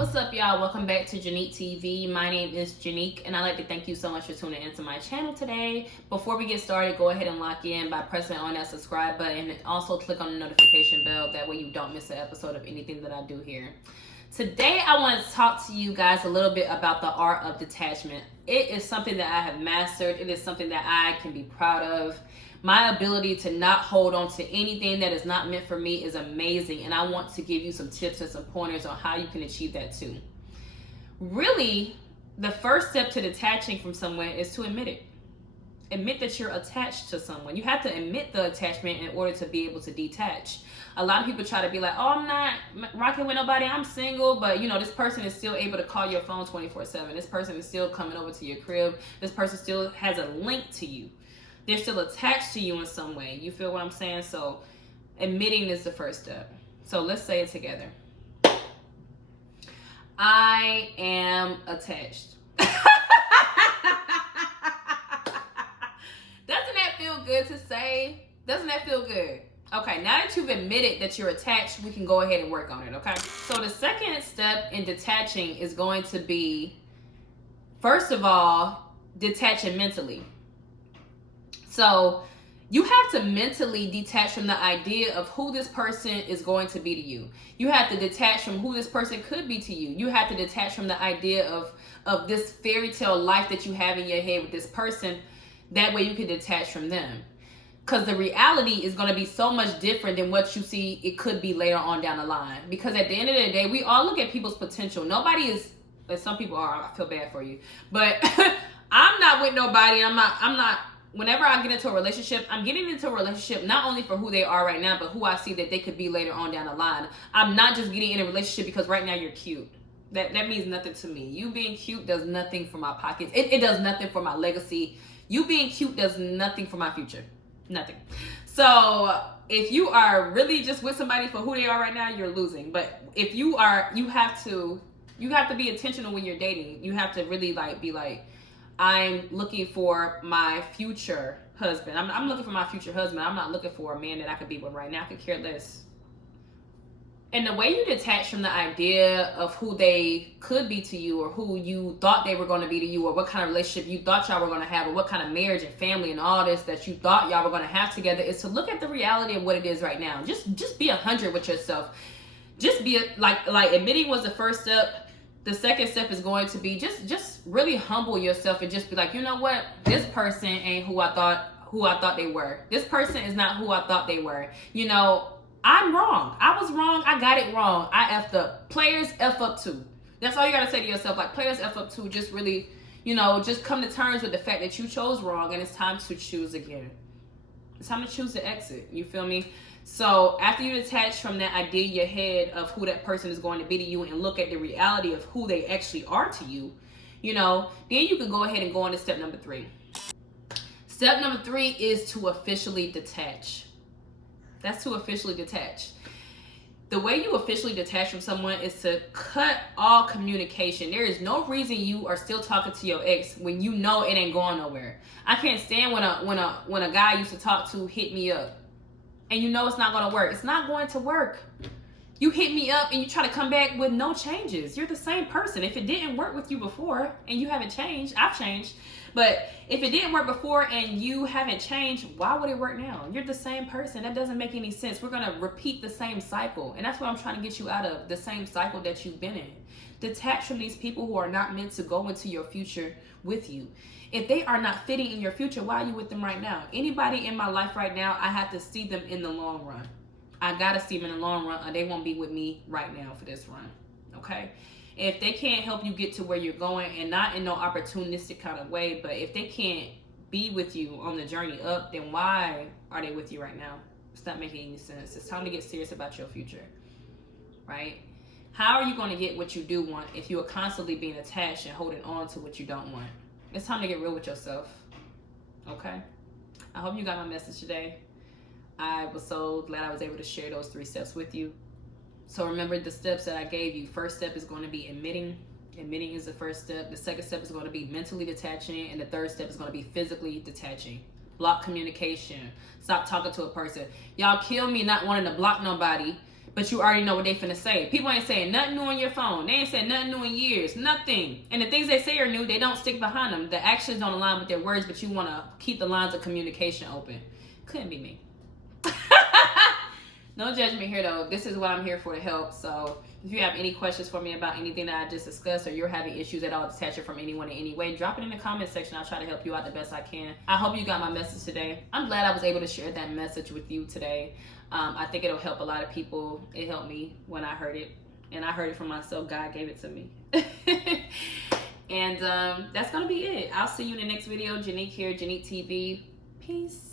What's up, y'all? Welcome back to Janique TV. My name is Janique, and I'd like to thank you so much for tuning into my channel today. Before we get started, go ahead and lock in by pressing on that subscribe button and also click on the notification bell. That way you don't miss an episode of anything that I do here. Today, I want to talk to you guys a little bit about the art of detachment. It is something that I have mastered. It is something that I can be proud of. My ability to not hold on to anything that is not meant for me is amazing, and I want to give you some tips and some pointers on how you can achieve that too. Really, the first step to detaching from someone is to admit it. Admit that you're attached to someone. You have to admit the attachment in order to be able to detach. A lot of people try to be like, oh, I'm not rocking with nobody, I'm single, but this person is still able to call your phone 24/7. This person is still coming over to your crib. This person still has a link to you. They're still attached to you in some way. You feel what I'm saying? So admitting is the first step. So let's say it together. I am attached. Doesn't that feel good to say? Doesn't that feel good? Okay, now that you've admitted that you're attached, we can go ahead and work on it, okay? So the second step in detaching is going to be, first of all, detaching mentally. So you have to mentally detach from the idea of who this person is going to be to you. You have to detach from who this person could be to you. You have to detach from the idea of this fairy tale life that you have in your head with this person. That way you can detach from them. Because the reality is going to be so much different than what you see it could be later on down the line. Because at the end of the day, we all look at people's potential. Nobody is, some people are, I feel bad for you. But I'm not with nobody. I'm not. Whenever I get into a relationship, I'm getting into a relationship not only for who they are right now, but who I see that they could be later on down the line. I'm not just getting in a relationship because right now you're cute. That means nothing to me. You being cute does nothing for my pockets. It does nothing for my legacy. You being cute does nothing for my future. Nothing. So if you are really just with somebody for who they are right now, you're losing. But if you are, you have to be intentional when you're dating. You have to really be like, I'm looking for my future husband. I'm looking for my future husband. I'm not looking for a man that I could be with right now. I could care less. And the way you detach from the idea of who they could be to you, or who you thought they were going to be to you, or what kind of relationship you thought y'all were going to have, or what kind of marriage and family and all this that you thought y'all were going to have together, is to look at the reality of what it is right now. Just be 100 with yourself. Just be like admitting was the first step. The second step is going to be just really humble yourself and just be like, you know what? This person ain't who I thought they were. This person is not who I thought they were. I'm wrong. I was wrong. I got it wrong. I effed up. Players F up too. That's all you got to say to yourself. Like, players F up too. Just really, just come to terms with the fact that you chose wrong and it's time to choose again. It's time to choose to exit. You feel me? So after you detach from that idea in your head of who that person is going to be to you and look at the reality of who they actually are to you, then you can go ahead and go on to step number 3. Step number 3 is to officially detach. That's to officially detach. The way you officially detach from someone is to cut all communication. There is no reason you are still talking to your ex when you know it ain't going nowhere. I can't stand when a guy I used to talk to hit me up. And it's not going to work. It's not going to work. You hit me up and you try to come back with no changes. You're the same person. If it didn't work with you before and you haven't changed, I've changed. But if it didn't work before and you haven't changed, why would it work now? You're the same person. That doesn't make any sense. We're going to repeat the same cycle. And that's what I'm trying to get you out of, the same cycle that you've been in. Detach from these people who are not meant to go into your future with you. If they are not fitting in your future, why are you with them right now? Anybody in my life right now, I have to see them in the long run. I got to see them in the long run, or they won't be with me right now for this run. Okay? If they can't help you get to where you're going, and not in no opportunistic kind of way, but if they can't be with you on the journey up, then why are they with you right now? It's not making any sense. It's time to get serious about your future. Right? How are you going to get what you do want if you are constantly being attached and holding on to what you don't want? It's time to get real with yourself. Okay? I hope you got my message today. I was so glad I was able to share those 3 steps with you. So remember the steps that I gave you. First step is going to be admitting. Admitting is the first step. The second step is going to be mentally detaching. And the third step is going to be physically detaching. Block communication. Stop talking to a person. Y'all kill me not wanting to block nobody but you already know what they finna say. People ain't saying nothing new on your phone. They ain't said nothing new in years. Nothing. And the things they say are new, they don't stick behind them. The actions don't align with their words, but you want to keep the lines of communication open. Couldn't be me. No judgment here, though. This is what I'm here for, to help. So if you have any questions for me about anything that I just discussed, or you're having issues at all detaching from anyone in any way, drop it in the comment section. I'll try to help you out the best I can. I hope you got my message today. I'm glad I was able to share that message with you today. I think it'll help a lot of people. It helped me when I heard it, and I heard it from myself. God gave it to me. And that's gonna be it. I'll see you in the next video. Janique here, Janique TV. Peace.